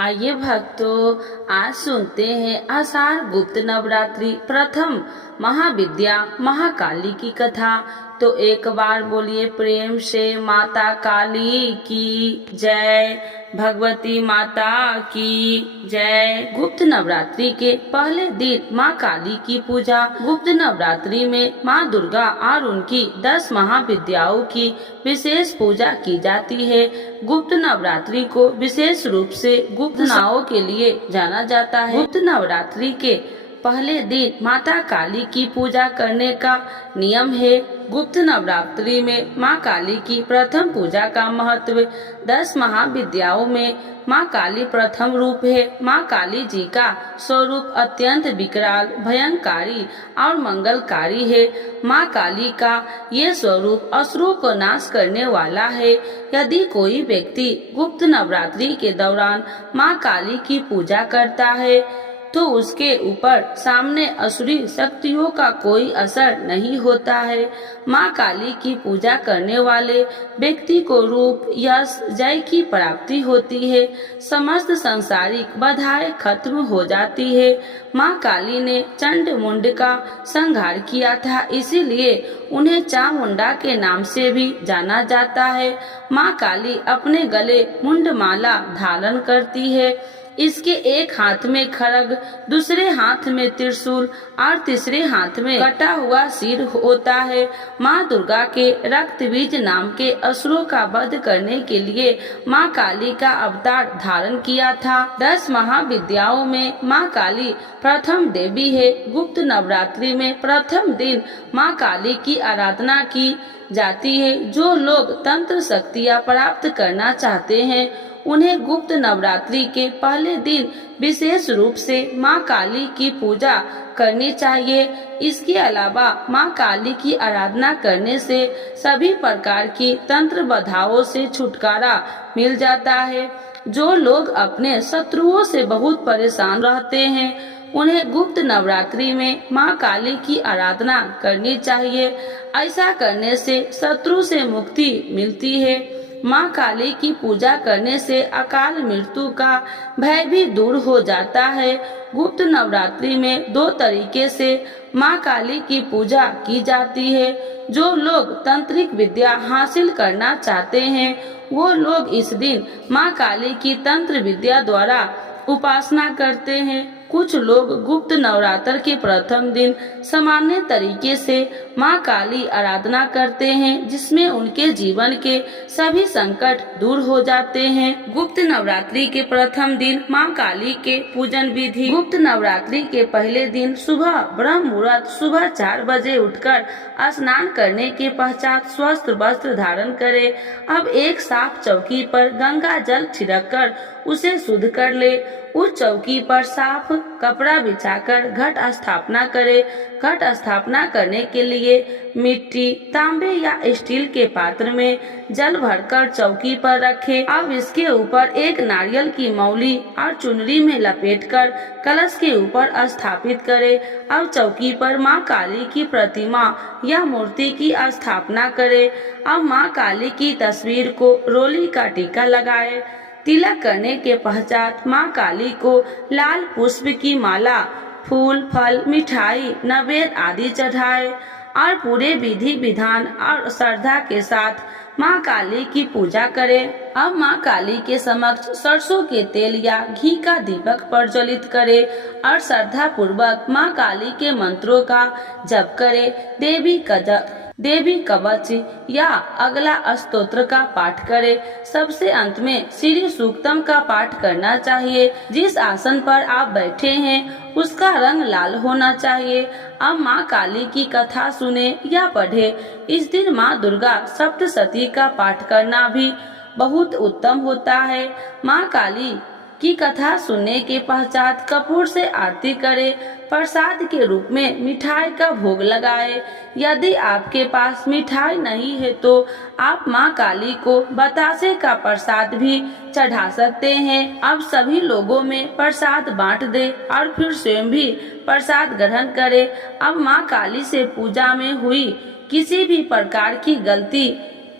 आइए भक्तों, आज सुनते हैं आषाढ़ गुप्त नवरात्रि प्रथम महाविद्या महाकाली की कथा। तो एक बार बोलिए प्रेम से माता काली की जय, भगवती माता की जय। गुप्त नवरात्रि के पहले दिन माँ काली की पूजा। गुप्त नवरात्रि में माँ दुर्गा और उनकी 10 महाविद्याओं की विशेष पूजा की जाती है। गुप्त नवरात्रि को विशेष रूप से गुप्त नावों के लिए जाना जाता है। गुप्त नवरात्रि के पहले दिन माता काली की पूजा करने का नियम है। गुप्त नवरात्रि में माँ काली की प्रथम पूजा का महत्व। 10 महाविद्याओं में माँ काली प्रथम रूप है। माँ काली जी का स्वरूप अत्यंत विकराल, भयंकारी और मंगलकारी है। माँ काली का ये स्वरूप असुरों को नाश करने वाला है। यदि कोई व्यक्ति गुप्त नवरात्रि के दौरान माँ काली की पूजा करता है तो उसके ऊपर सामने असुरी शक्तियों का कोई असर नहीं होता है। माँ काली की पूजा करने वाले व्यक्ति को रूप, यश, जय की प्राप्ति होती है। समस्त सांसारिक बाधाएं खत्म हो जाती है। माँ काली ने चंड मुंड का संहार किया था, इसीलिए उन्हें चामुंडा के नाम से भी जाना जाता है। माँ काली अपने गले मुंडमाला धारण करती है। इसके एक हाथ में खड्ग, दूसरे हाथ में त्रिशूल और तीसरे हाथ में कटा हुआ सिर होता है। माँ दुर्गा के रक्त बीज नाम के असुरों का वध करने के लिए माँ काली का अवतार धारण किया था। 10 महाविद्याओं में माँ काली प्रथम देवी है। गुप्त नवरात्रि में प्रथम दिन माँ काली की आराधना की जाती है। जो लोग तंत्र शक्तियाँ प्राप्त करना चाहते हैं उन्हें गुप्त नवरात्रि के पहले दिन विशेष रूप से माँ काली की पूजा करनी चाहिए। इसके अलावा माँ काली की आराधना करने से सभी प्रकार की तंत्र बाधाओं से छुटकारा मिल जाता है। जो लोग अपने शत्रुओं से बहुत परेशान रहते हैं उन्हें गुप्त नवरात्रि में माँ काली की आराधना करनी चाहिए। ऐसा करने से शत्रु से मुक्ति मिलती है। माँ काली की पूजा करने से अकाल मृत्यु का भय भी दूर हो जाता है। गुप्त नवरात्रि में 2 तरीके से माँ काली की पूजा की जाती है। जो लोग तांत्रिक विद्या हासिल करना चाहते हैं वो लोग इस दिन माँ काली की तंत्र विद्या द्वारा उपासना करते हैं। कुछ लोग गुप्त नवरात्र के प्रथम दिन सामान्य तरीके से माँ काली आराधना करते हैं, जिसमें उनके जीवन के सभी संकट दूर हो जाते हैं। गुप्त नवरात्रि के प्रथम दिन माँ काली के पूजन विधि। गुप्त नवरात्रि के पहले दिन सुबह ब्रह्म मुहूर्त सुबह 4 बजे उठकर स्नान करने के पश्चात स्वस्थ वस्त्र धारण करें। अब एक साफ चौकी पर गंगा जल छिड़ककर उसे शुद्ध कर ले। उस चौकी पर साफ कपड़ा बिछाकर घट स्थापना करे। घट स्थापना करने के लिए मिट्टी, तांबे या स्टील के पात्र में जल भरकर चौकी पर रखे। अब इसके ऊपर एक नारियल की मौली और चुनरी में लपेटकर कलश के ऊपर स्थापित करे। अब चौकी पर माँ काली की प्रतिमा या मूर्ति की स्थापना करे। अब माँ काली की तस्वीर को रोली का टीका लगाए। तिलक करने के पश्चात माँ काली को लाल पुष्प की माला, फूल, फल, मिठाई, नैवेद्य आदि चढ़ाए और पूरे विधि विधान और श्रद्धा के साथ माँ काली की पूजा करें। अब माँ काली के समक्ष सरसों के तेल या घी का दीपक प्रज्वलित करे और श्रद्धा पूर्वक माँ काली के मंत्रों का जप करे। देवी कवच या अगला स्तोत्र का पाठ करे। सबसे अंत में श्री सूक्तम का पाठ करना चाहिए। जिस आसन पर आप बैठे हैं उसका रंग लाल होना चाहिए। अब माँ काली की कथा सुने या पढ़े। इस दिन माँ दुर्गा सप्तशती का पाठ करना भी बहुत उत्तम होता है। माँ काली की कथा सुनने के पश्चात कपूर से आरती करे। प्रसाद के रूप में मिठाई का भोग लगाए। यदि आपके पास मिठाई नहीं है तो आप माँ काली को बतासे का प्रसाद भी चढ़ा सकते हैं। अब सभी लोगों में प्रसाद बांट दे और फिर स्वयं भी प्रसाद ग्रहण करे। अब माँ काली से पूजा में हुई किसी भी प्रकार की गलती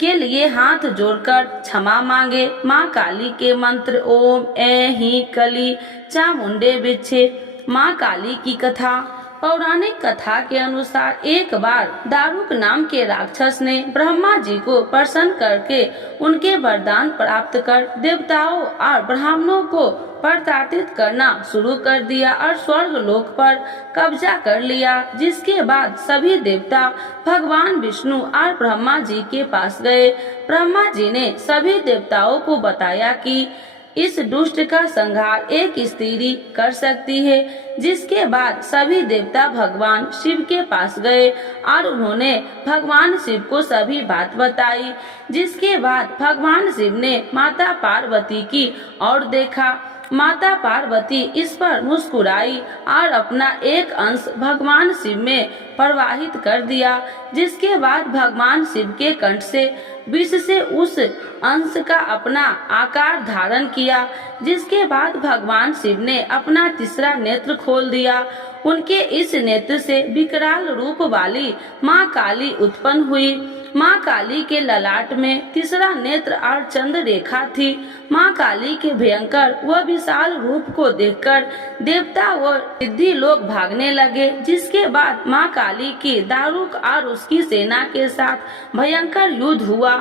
के लिए हाथ जोड़कर क्षमा मांगे। माँ काली के मंत्र ओम ऐ ही कली चामुंडे बिच्छे। माँ काली की कथा। पौराणिक कथा के अनुसार एक बार दारुक नाम के राक्षस ने ब्रह्मा जी को प्रसन्न करके उनके वरदान प्राप्त कर देवताओं और ब्राह्मणों को प्रताड़ित करना शुरू कर दिया और स्वर्ग लोक पर कब्जा कर लिया। जिसके बाद सभी देवता भगवान विष्णु और ब्रह्मा जी के पास गए। ब्रह्मा जी ने सभी देवताओं को बताया कि इस दुष्ट का संहार एक स्त्री कर सकती है। जिसके बाद सभी देवता भगवान शिव के पास गए और उन्होंने भगवान शिव को सभी बात बताई। जिसके बाद भगवान शिव ने माता पार्वती की ओर देखा। माता पार्वती इस पर मुस्कुराई और अपना एक अंश भगवान शिव में प्रवाहित कर दिया। जिसके बाद भगवान शिव के कंठ से विष से उस अंश का अपना आकार धारण किया। जिसके बाद भगवान शिव ने अपना तीसरा नेत्र खोल दिया। उनके इस नेत्र से विकराल रूप वाली माँ काली उत्पन्न हुई। माँ काली के ललाट में तीसरा नेत्र और चंद्र रेखा थी। माँ काली के भयंकर व विशाल रूप को देखकर देवता व सिद्धि लोग भागने लगे। जिसके बाद माँ काली की दारुक और उसकी सेना के साथ भयंकर युद्ध हुआ।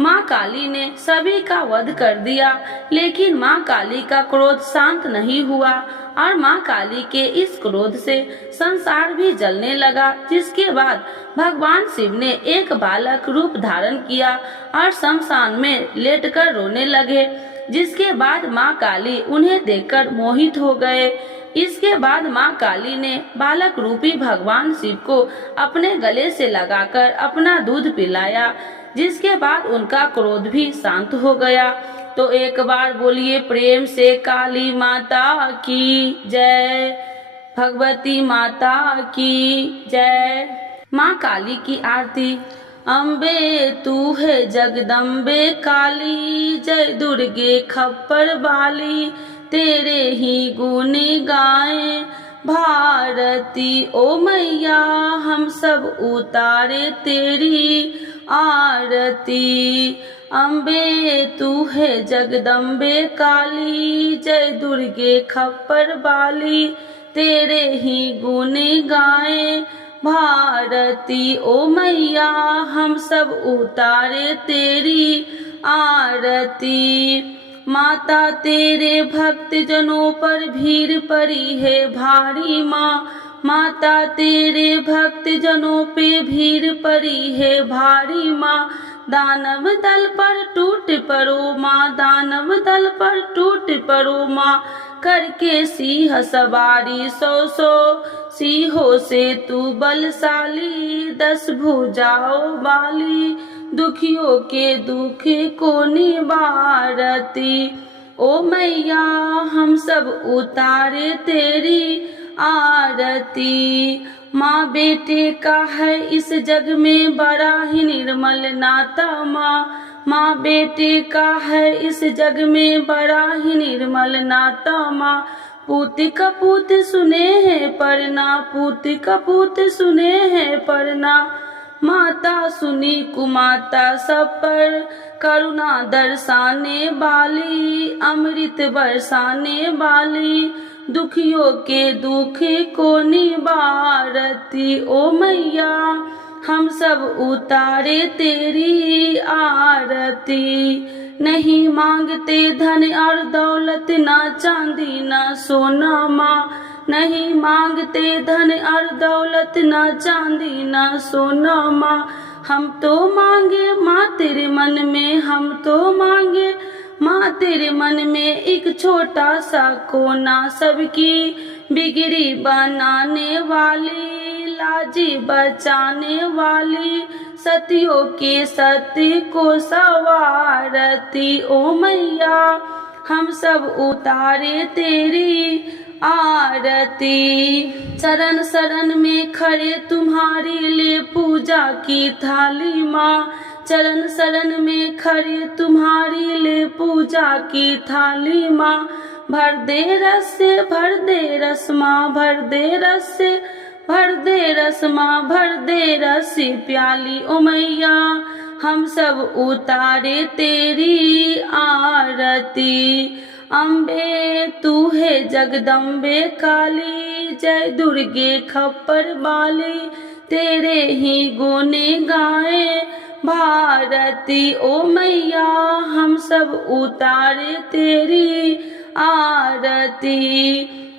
माँ काली ने सभी का वध कर दिया, लेकिन माँ काली का क्रोध शांत नहीं हुआ और माँ काली के इस क्रोध से संसार भी जलने लगा। जिसके बाद भगवान शिव ने एक बालक रूप धारण किया और शमशान में लेटकर रोने लगे। जिसके बाद माँ काली उन्हें देखकर मोहित हो गए। इसके बाद माँ काली ने बालक रूपी भगवान शिव को अपने गले से लगाकर अपना दूध पिलाया। जिसके बाद उनका क्रोध भी शांत हो गया। तो एक बार बोलिए प्रेम से काली माता की जय, भगवती माता की जय। माँ काली की आरती। अम्बे तू है जगदम्बे काली, जय दुर्गे खप्पर बाली, तेरे ही गुण गाएं भारती। ओ मैया हम सब उतारे तेरी आरती। अम्बे तू है जगदम्बे काली, जय दुर्गे खप्पर बाली, तेरे ही गुण गाएं भारती। ओ मैया हम सब उतारे तेरी आरती। माता तेरे भक्त जनों पर भीड़ पड़ी है भारी माँ, माता तेरे भक्त जनों पे भीड़ पड़ी है भारी माँ। दानव दल पर टूट पड़ो माँ, दानव दल पर टूट पड़ो माँ, करके सिंह सवारी 100 सिंहों से तू बलशाली, 10 भुजाओं वाली, दुखियों के दुख को निवारती। ओ मैया हम सब उतारे तेरी आरती। माँ बेटे का है इस जग में बड़ा ही निर्मल नाता माँ, माँ बेटे का है इस जग में बड़ा ही निर्मल नाता माँ। पूत कपूत सुने हैं परना, पूत कपूत सुने हैं परना, माता सुनी कुमाता सब पर करुणा दर्शाने वाली, अमृत बरसाने वाली, दुखियों के दुख को निवारती। ओ मैया हम सब उतारे तेरी आरती। नहीं मांगते धन और दौलत, ना चांदी ना सोना माँ, नहीं मांगते धन और दौलत, ना चांदी ना सोना माँ। हम तो मांगे माँ तेरे मन में, हम तो मांगे माँ तेरे मन में एक छोटा सा कोना, सबकी बिगड़ी बनाने वाली, लाजी बचाने वाली, सतियों के सत्य को सवारती। ओ मैया हम सब उतारे तेरी आरती। चरण शरण में खड़े तुम्हारी ले पूजा की थाली माँ, चरण शरण में खड़े तुम्हारी ले पूजा की थाली माँ। भर दे रस से भर दे रस माँ, भर दे रस से भर दे रस माँ, भर दे रस प्याली। ओ मैया हम सब उतारे तेरी आरती। अम्बे तू है जगदम्बे काली, जय दुर्गे खप्पर बाली, तेरे ही गुने गाए भारती। ओ मैया हम सब उतारे तेरी आरती।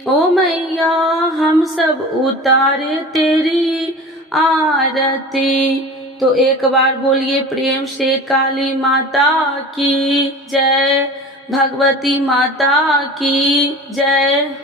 ओ मैया हम सब उतारे तेरी आरती। तो एक बार बोलिए प्रेम से काली माता की जय, भगवती माता की जय।